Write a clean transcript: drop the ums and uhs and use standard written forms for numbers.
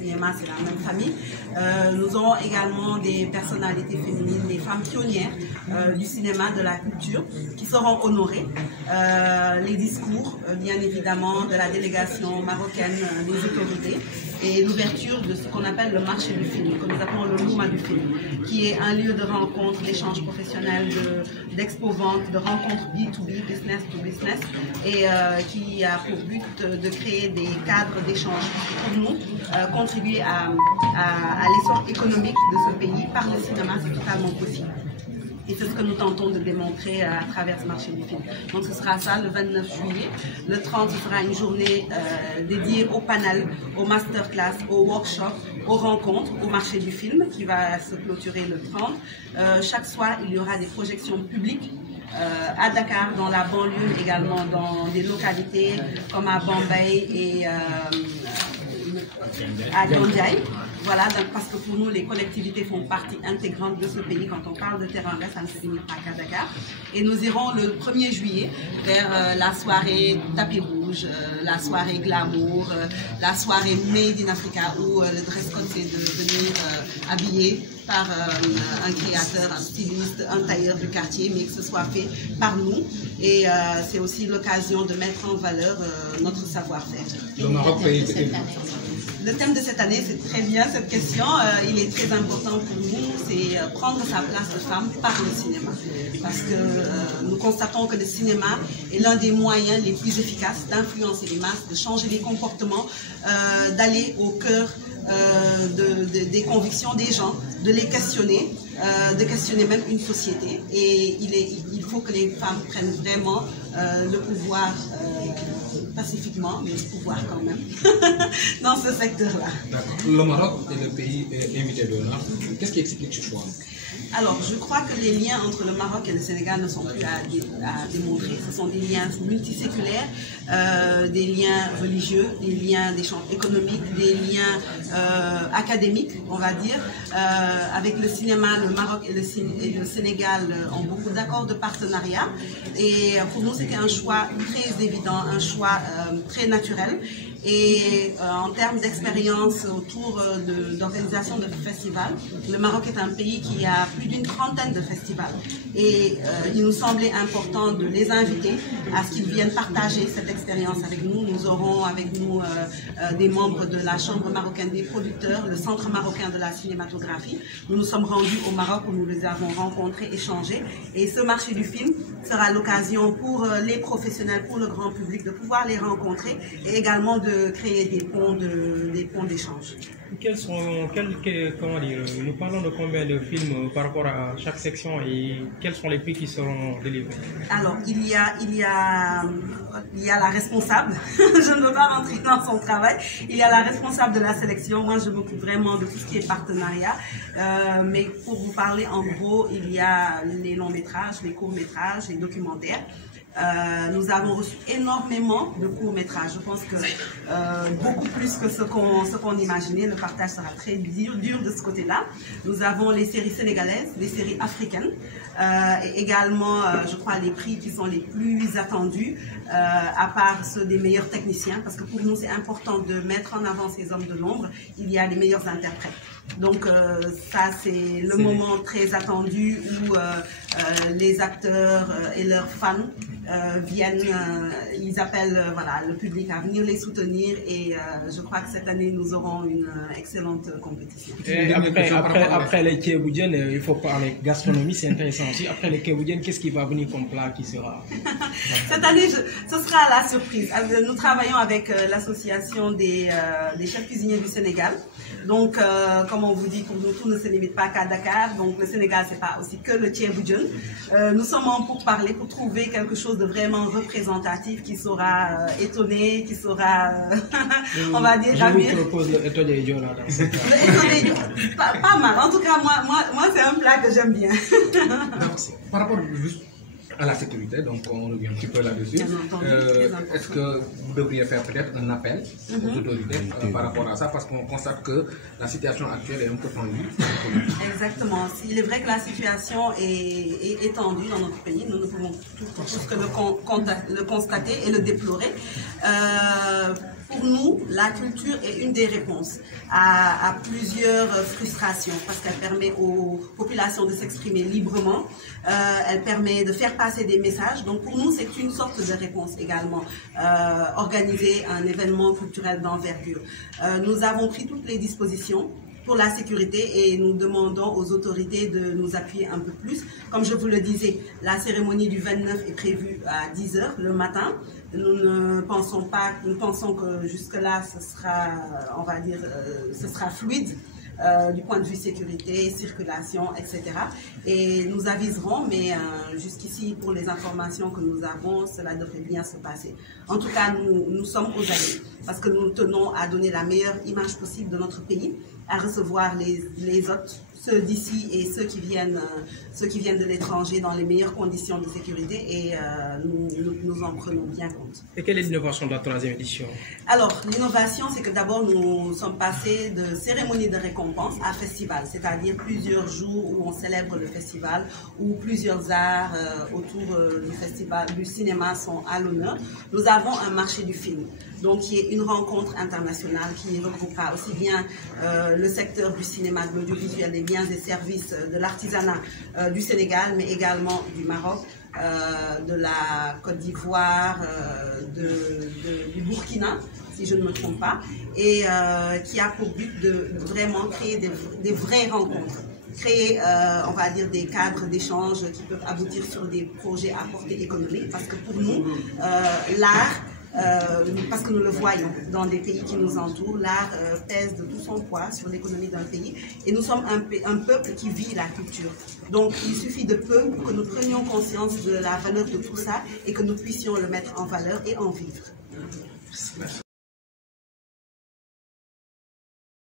cinéma, c'est la même famille. Nous aurons également des personnalités féminines, des femmes pionnières du cinéma, de la culture, qui seront honorées. Les discours, bien évidemment, de la délégation marocaine des autorités et l'ouverture de ce qu'on appelle le marché du film, que nous appelons le Louma du film, qui est un lieu de rencontre, d'échange professionnel, d'expo-vente, de rencontres B2B, business to business, et qui a pour but de créer des cadres d'échange pour nous, contribuer à l'essor économique de ce pays par le cinéma, c'est totalement possible. Et c'est ce que nous tentons de démontrer à travers ce marché du film. Donc ce sera ça le 29 juillet. Le 30, ce sera une journée dédiée au panel, aux masterclass, aux workshops, aux rencontres, au marché du film qui va se clôturer le 30. Chaque soir, il y aura des projections publiques. À Dakar, dans la banlieue également, dans des localités comme à Bombay et à Gandiaï. Voilà, donc parce que pour nous, les collectivités font partie intégrante de ce pays. Quand on parle de Teranga, ça ne se limite pas qu'à Dakar. Et nous irons le 1er juillet vers la soirée tapis rouge, la soirée glamour, la soirée Made in Africa où le dress code c'est de venir habillé par un créateur, un styliste, un tailleur du quartier, mais que ce soit fait par nous. Et c'est aussi l'occasion de mettre en valeur notre savoir-faire. Le Maroc paye. Le thème de cette année, c'est très bien cette question. Il est très important pour nous, c'est prendre sa place de femme par le cinéma. Parce que nous constatons que le cinéma est l'un des moyens les plus efficaces d'influencer les masses, de changer les comportements, d'aller au cœur des convictions des gens, de les questionner, de questionner même une société. Et il faut que les femmes prennent vraiment le pouvoir pacifiquement, mais le pouvoir quand même, dans ce secteur-là. Le Maroc est le pays invité d'honneur. Qu'est-ce qui explique ce choix? Alors, je crois que les liens entre le Maroc et le Sénégal ne sont plus à démontrer. Ce sont des liens multiséculaires, des liens religieux, des liens d'échange économique, des liens académiques, on va dire. Avec le cinéma, le Maroc et le Sénégal ont beaucoup d'accords de partenariat. Et pour nous, c'était un choix très évident, un choix très naturel. Et en termes d'expérience autour d'organisation de festivals, le Maroc est un pays qui a plus d'une trentaine de festivals. Et il nous semblait important de les inviter à ce qu'ils viennent partager cette expérience avec nous. Nous aurons avec nous des membres de la Chambre marocaine des producteurs, le Centre marocain de la cinématographie. Nous nous sommes rendus au Maroc où nous les avons rencontrés, échangés. Et ce marché du film sera l'occasion pour les professionnels, pour le grand public, de pouvoir les rencontrer et également de créer des ponts d'échange. Nous parlons de combien de films par rapport à chaque section et quels sont les prix qui seront délivrés? Alors, il y a la responsable, je ne veux pas rentrer dans son travail, il y a la responsable de la sélection, moi je m'occupe vraiment de tout ce qui est partenariat, mais pour vous parler en gros, il y a les longs métrages, les courts métrages, les documentaires. Nous avons reçu énormément de courts-métrages. Je pense que beaucoup plus que ce qu'on imaginait. Le partage sera très dur de ce côté-là. Nous avons les séries sénégalaises, les séries africaines, et également, je crois, les prix qui sont les plus attendus, à part ceux des meilleurs techniciens, parce que pour nous, c'est important de mettre en avant ces hommes de l'ombre. Il y a les meilleurs interprètes. Donc ça, c'est le moment très attendu où les acteurs et leurs fans viennent, ils appellent voilà, le public à venir les soutenir et je crois que cette année, nous aurons une excellente compétition. Et après les Kéboudjen, il faut parler gastronomie, c'est intéressant aussi. Après les Kéboudjen, qu'est-ce qui va venir comme plat qui sera? Cette année, ce sera la surprise. Nous travaillons avec l'association des chefs cuisiniers du Sénégal. Donc, comme on vous dit, pour nous, tout ne se limite pas qu'à Dakar. Donc, le Sénégal, c'est pas aussi que le Thiéboudjen. Nous sommes en pourparlers pour trouver quelque chose de vraiment représentatif qui saura étonner, qui saura, on va dire, je vous propose le Etoye Diola dans ce cas. Le Etoye, pas mal. En tout cas, moi c'est un plat que j'aime bien. Par rapport juste à la sécurité, donc on revient un petit peu là-dessus. Est-ce que vous devriez faire peut-être un appel aux autorités par rapport à ça, parce qu'on constate que la situation actuelle est un peu tendue. Exactement. Il est vrai que la situation est tendue dans notre pays. Nous ne pouvons tous que le constater et le déplorer. Pour nous, la culture est une des réponses à plusieurs frustrations parce qu'elle permet aux populations de s'exprimer librement, elle permet de faire passer des messages. Donc pour nous, c'est une sorte de réponse également, organiser un événement culturel d'envergure. Nous avons pris toutes les dispositions pour la sécurité et nous demandons aux autorités de nous appuyer un peu plus. Comme je vous le disais, la cérémonie du 29 est prévue à 10 h le matin. Nous pensons que jusque-là, ce sera, on va dire, ce sera fluide. Du point de vue sécurité, circulation, etc. Et nous aviserons, mais jusqu'ici, pour les informations que nous avons, cela devrait bien se passer. En tout cas, nous sommes aux aguets parce que nous tenons à donner la meilleure image possible de notre pays, à recevoir les hôtes, ceux d'ici et ceux qui viennent de l'étranger dans les meilleures conditions de sécurité et nous en prenons bien compte. Et quelle est l'innovation de la 3e édition? Alors, l'innovation, c'est que d'abord nous sommes passés de cérémonie de récompense à festival, c'est-à-dire plusieurs jours où on célèbre le festival, où plusieurs arts autour du festival, du cinéma sont à l'honneur. Nous avons un marché du film, donc qui est une rencontre internationale qui regroupera aussi bien le secteur du cinéma, de l'audiovisuel, des biens et services, de l'artisanat du Sénégal, mais également du Maroc, de la Côte d'Ivoire, du Burkina, si je ne me trompe pas, et qui a pour but de vraiment créer des vraies rencontres. Créer, on va dire, des cadres d'échange qui peuvent aboutir sur des projets à portée économique, parce que pour nous, l'art, parce que nous le voyons dans des pays qui nous entourent, l'art pèse de tout son poids sur l'économie d'un pays et nous sommes un peuple qui vit la culture. Donc il suffit de peu pour que nous prenions conscience de la valeur de tout ça et que nous puissions le mettre en valeur et en vivre.